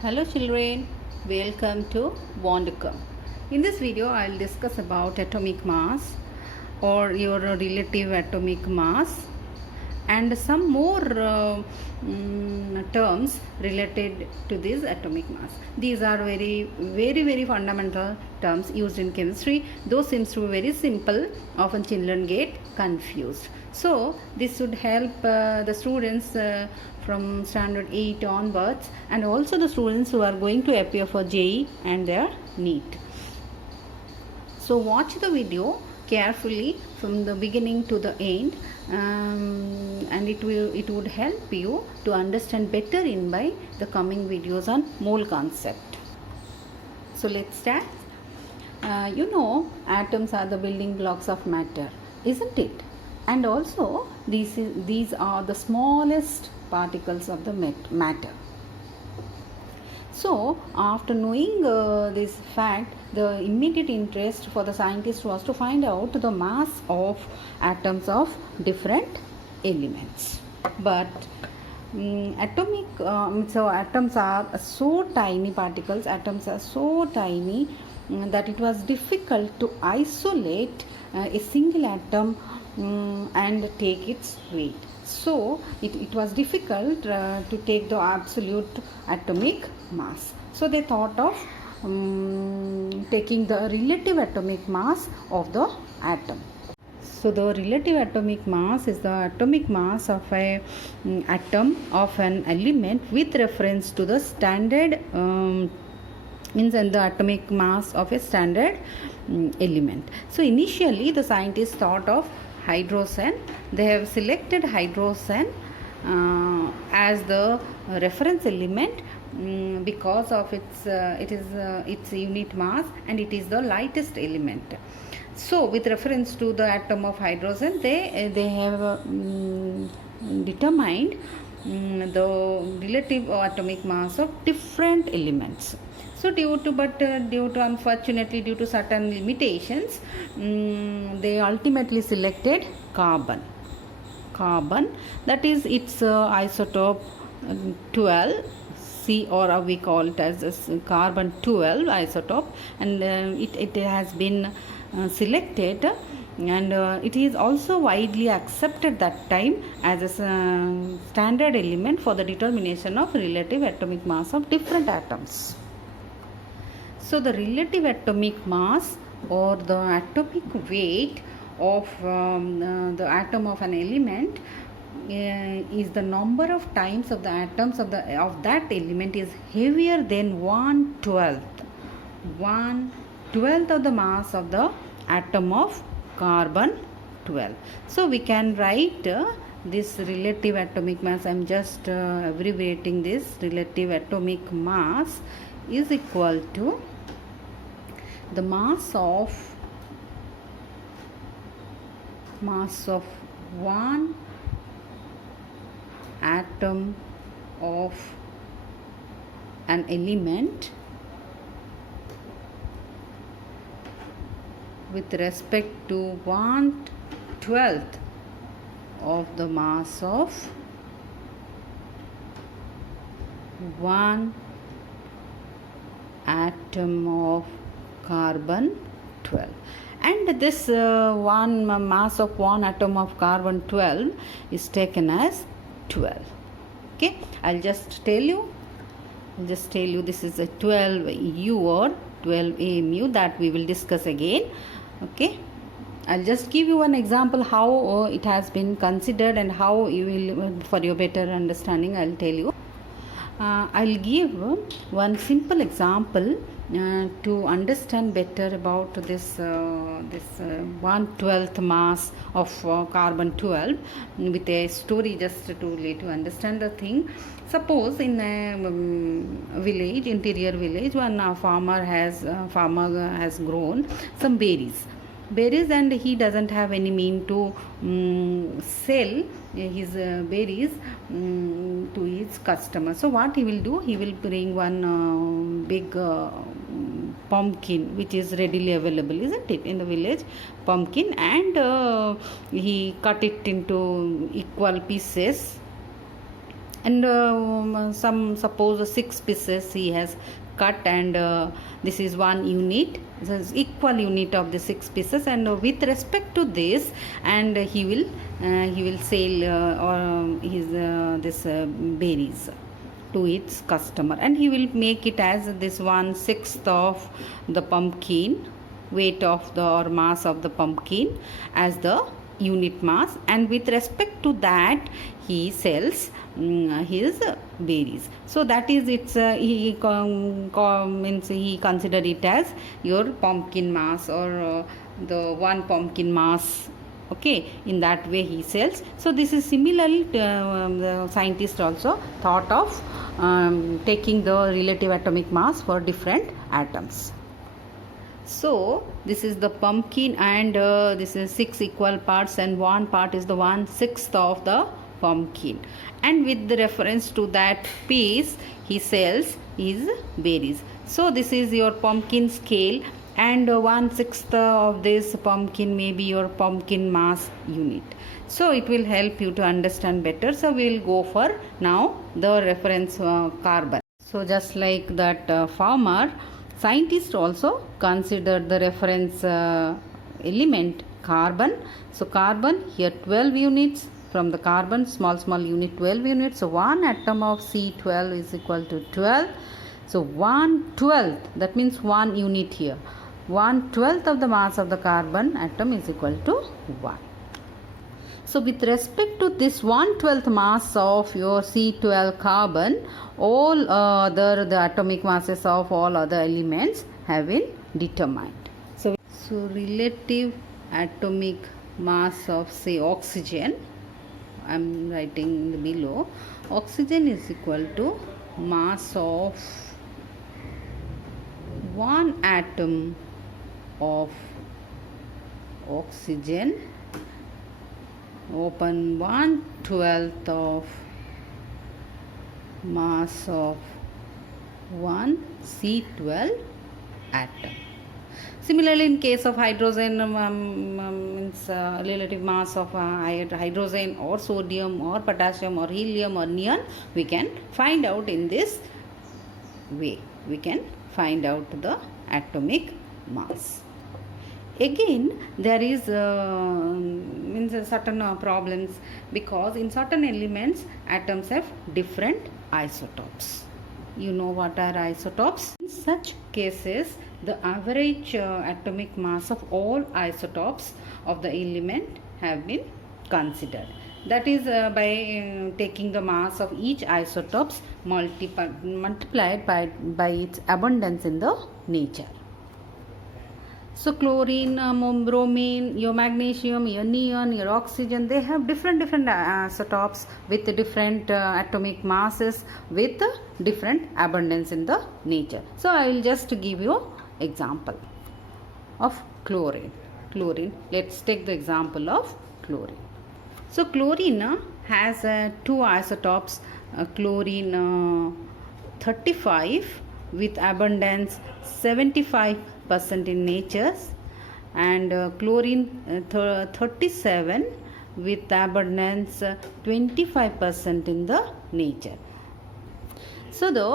Hello children, welcome to Wondercom. In this video, I will discuss about atomic mass or your relative atomic mass and some more terms related to this atomic mass. These are very fundamental terms used in chemistry. Those seems to be very simple. Often children get confused. So this should help the students from standard 8 onwards, and also the students who are going to appear for JEE and their NEET. So watch the video carefully from the beginning to the end, and it would help you to understand better in by the coming videos on mole concept. So let's start. Atoms are the building blocks of matter, isn't it? And also these are the smallest particles of the matter. So after knowing this fact, the immediate interest for the scientist was to find out the mass of atoms of different elements. But atoms are so tiny particles, atoms are so tiny that it was difficult to isolate a single atom and take its weight. So it was difficult to take the absolute atomic mass. So they thought of taking the relative atomic mass of the atom. So the relative atomic mass is the atomic mass of a atom of an element with reference to the standard means and the atomic mass of a standard element. So initially the scientists thought of hydrogen. They have selected hydrogen as the reference element because of its unit mass, and it is the lightest element. So with reference to the atom of hydrogen, they have determined the relative atomic mass of different elements. So due to unfortunately due to certain limitations, they ultimately selected carbon, that is its isotope 12 C, or we call it as carbon 12 isotope, and it has been selected, and it is also widely accepted that time as a standard element for the determination of relative atomic mass of different atoms. So the relative atomic mass or the atomic weight of the atom of an element is the number of times of the atoms of that element is heavier than 1/12 of the mass of the atom of carbon 12. So we can write this relative atomic mass. I am just abbreviating this. Relative atomic mass is equal to the mass of one atom of an element with respect to 1/12 of the mass of one atom of carbon 12. And this one mass of one atom of carbon 12 is taken as 12. Okay, I'll just tell you this is a 12 U or 12 AMU that we will discuss again. Okay, I'll just give you an example how it has been considered, and how you will, for your better understanding, I'll tell you. I'll give one simple example to understand better about this 1/12 mass of carbon 12 with a story, just to let you understand the thing. Suppose in a interior village, one farmer has grown some berries, and he doesn't have any mean to sell his berries to his customer. So what he will do, he will bring one big pumpkin which is readily available, isn't it, in the village, pumpkin, and he cut it into equal pieces and some suppose 6 pieces he has cut, and this is 1 unit. This is equal unit of the 6 pieces, and with respect to this, and he will sell or his this berries to its customer, and he will make it as this 1/6 of the pumpkin weight of the or mass of the pumpkin as the unit mass, and with respect to that he sells his berries. So that is its means he consider it as your pumpkin mass, or the 1 pumpkin mass. Okay, in that way he sells. So this is similarly the scientist also thought of taking the relative atomic mass for different atoms. So this is the pumpkin, and this is 6 equal parts, and 1 part is the 1/6 of the pumpkin, and with the reference to that piece he sells his berries. So this is your pumpkin scale, and 1/6 of this pumpkin may be your pumpkin mass unit. So it will help you to understand better. So we will go for now the reference carbon. So just like that farmer, scientists also consider the reference element carbon. So carbon here 12 units. From the carbon, small unit 12 units. So 1 atom of C12 is equal to 12. So 1/12, that means 1 unit here. 1/12 of the mass of the carbon atom is equal to 1. So with respect to this 1/12 mass of your C12 carbon, all the atomic masses of all other elements have been determined. So relative atomic mass of, say, oxygen, I am writing below. Oxygen is equal to mass of 1 atom of oxygen, open 1/12 of mass of 1 C12 atom. Similarly, in case of hydrogen, means relative mass of hydrogen or sodium or potassium or helium or neon, we can find out in this way. We can find out the atomic mass. Again, there is means certain problems, because in certain elements atoms have different isotopes. You know what are isotopes? In such cases, the average atomic mass of all isotopes of the element have been considered. That is by taking the mass of each isotopes multiplied by its abundance in the nature. So chlorine, bromine, your magnesium, your neon, your oxygen, they have different isotopes with different atomic masses with different abundance in the nature. So I will just give you example of chlorine. Let's take the example of chlorine. So chlorine has 2 isotopes, chlorine 35 with abundance 75% in nature, and chlorine 37 with abundance 25% in the nature. So the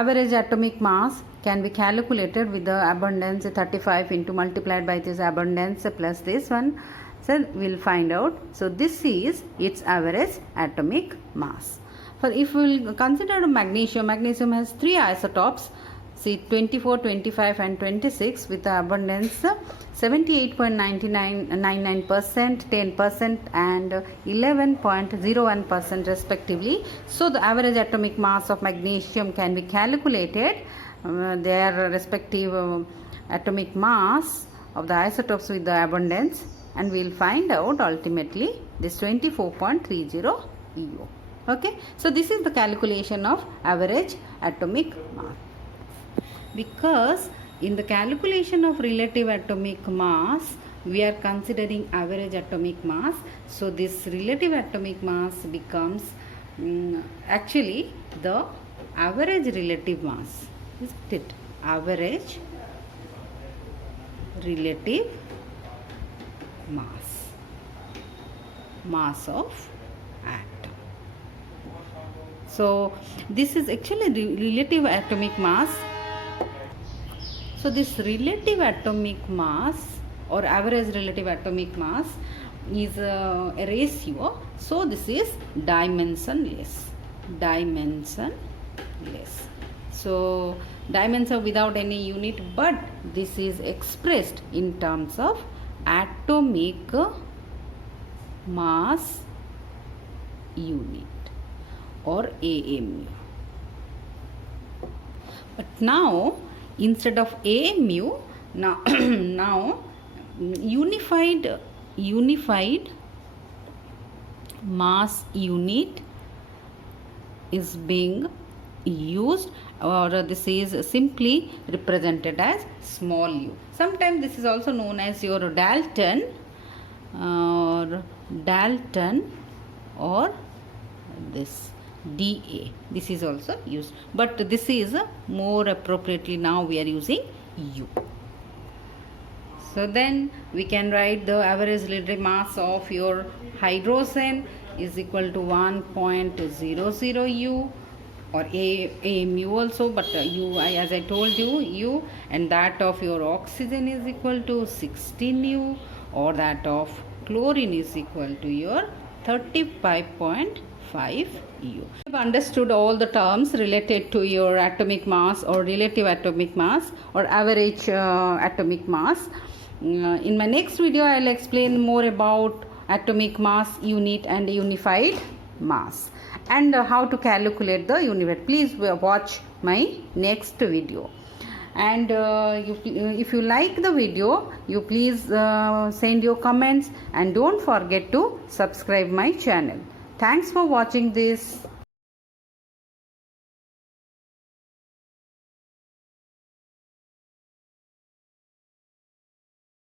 average atomic mass can be calculated with the abundance 35 into multiplied by this abundance plus this one. So we will find out. So this is its average atomic mass. For if we will consider magnesium has 3 isotopes. See 24, 25 and 26 with the abundance 78.99%, 10% and 11.01% respectively. So the average atomic mass of magnesium can be calculated, their respective atomic mass of the isotopes with the abundance, and we will find out ultimately this 24.30 EO. Okay, so this is the calculation of average atomic mass. Because in the calculation of relative atomic mass, we are considering average atomic mass. So this relative atomic mass becomes actually the average relative mass. Is it? Average relative mass of atom. So this is actually relative atomic mass. So this relative atomic mass or average relative atomic mass is a ratio. So this is dimensionless. So dimension without any unit, but this is expressed in terms of atomic mass unit or AMU. But now instead of AMU, now unified mass unit is being used, or this is simply represented as small u. Sometimes this is also known as your Dalton or this dA. This is also used, but this is more appropriately now we are using u. So then we can write the average relative mass of your hydrogen is equal to 1.00 u, or AMU also, but as I told you, u, and that of your oxygen is equal to 16 u, or that of chlorine is equal to your 35.5 u. You have understood all the terms related to your atomic mass or relative atomic mass or average atomic mass. In my next video, I will explain more about atomic mass unit and unified mass and how to calculate the unit. Please watch my next video. And if you like the video, you please send your comments and don't forget to subscribe my channel. Thanks for watching this.